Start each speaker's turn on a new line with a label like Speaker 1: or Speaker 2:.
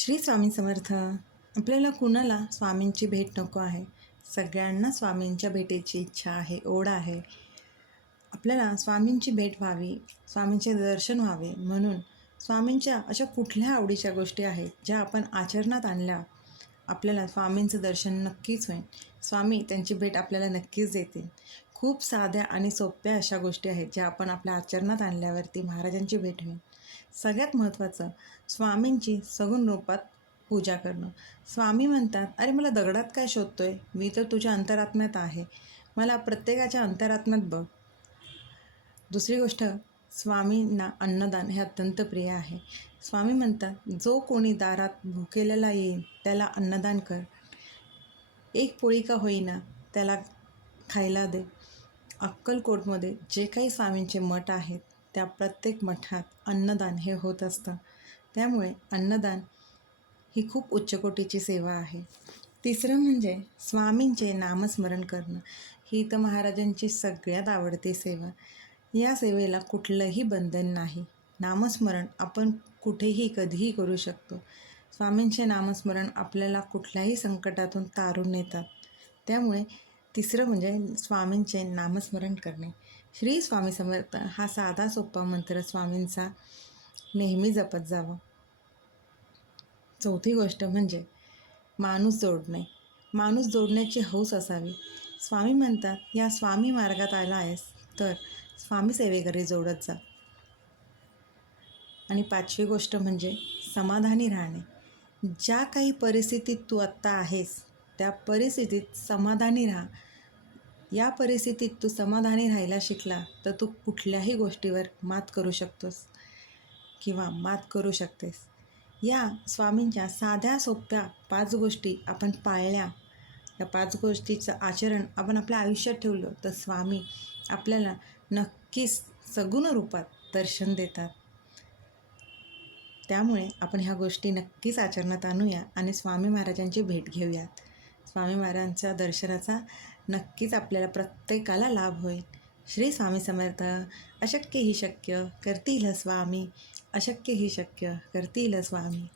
Speaker 1: श्री स्वामी समर्थ आपल्याला कुणाला स्वामींची भेट नको आहे? सगळ्यांना स्वामींच्या भेटीची इच्छा आहे ओढ आहे. आपल्याला स्वामींची भेट व्हावी स्वामींचे दर्शन व्हावे म्हणून स्वामींच्या अशा कुठल्या आवडीच्या गोष्टी आहेत ज्या आपण आचरणात आणल्या आपल्याला स्वामींचं दर्शन नक्कीच होईल. स्वामी त्यांची भेट आपल्याला नक्कीच देतील. खूप साध्या आणि सोप्या अशा गोष्टी आहेत ज्या आपण आपल्या आचरणात आणल्यावरती महाराजांची भेट होईल. सगळ्यात महत्त्वाचं स्वामींची सगुण रूपात पूजा करणं. स्वामी म्हणतात अरे मला दगडात काय शोधतोय? मी तर तुझ्या अंतरात्म्यात आहे. मला प्रत्येकाच्या अंतरात्म्यात बघ. दुसरी गोष्ट स्वामींना अन्नदान हे अत्यंत प्रिय आहे. स्वामी म्हणतात जो कोणी दारात भुकेलेला येईल त्याला अन्नदान कर. एक पोळी का होईना त्याला खायला दे. अक्कलकोटमध्ये जे काही स्वामींचे मठ आहेत त्या प्रत्येक मठात अन्नदान हे होत असतं. त्यामुळे अन्नदान ही खूप उच्चकोटीची सेवा आहे. तिसरं म्हणजे स्वामींचे नामस्मरण करणं. ही तर महाराजांची सगळ्यात आवडती सेवा. या सेवेला कुठलंही बंधन नाही. नामस्मरण आपण कुठेही कधीही करू शकतो. स्वामींचे नामस्मरण आपल्याला कुठल्याही संकटातून तारून नेतात. त्यामुळे तिसरं म्हणजे स्वामींचे नामस्मरण करणे. श्री स्वामी समर्थ हा साधा सोपा मंत्र स्वामींचा नेहमी जपत जावा. चौथी गोष्ट म्हणजे माणूस जोडणे. माणूस जोडण्याची हौस असावी. स्वामी म्हणतात या स्वामी मार्गात आला आहेस तर स्वामी सेवेकरी जोडत जा. आणि पाचवी गोष्ट म्हणजे समाधानी राहणे. ज्या काही परिस्थितीत तू आत्ता आहेस त्या परिस्थितीत समाधानी राहा. या परिस्थितीत तू समाधानी राहायला शिकला तर तू कुठल्याही गोष्टीवर मात करू शकतोस किंवा मात करू शकतेस. या स्वामींच्या साध्या सोप्या पाच गोष्टी आपण पाळल्या. या पाच गोष्टीचं आचरण आपण आपल्या आयुष्यात ठेवलं तर स्वामी आपल्याला नक्कीच सगुण रूपात दर्शन देतात. त्यामुळे आपण ह्या गोष्टी नक्कीच आचरणात आणूया आणि स्वामी महाराजांची भेट घेऊयात. स्वामी महाराजांच्या दर्शनाचा नक्कीच आपल्याला प्रत्येकाला लाभ होईल. श्री स्वामी समर्थ अशक्य ही शक्य करतील स्वामी अशक्य ही शक्य करतील स्वामी.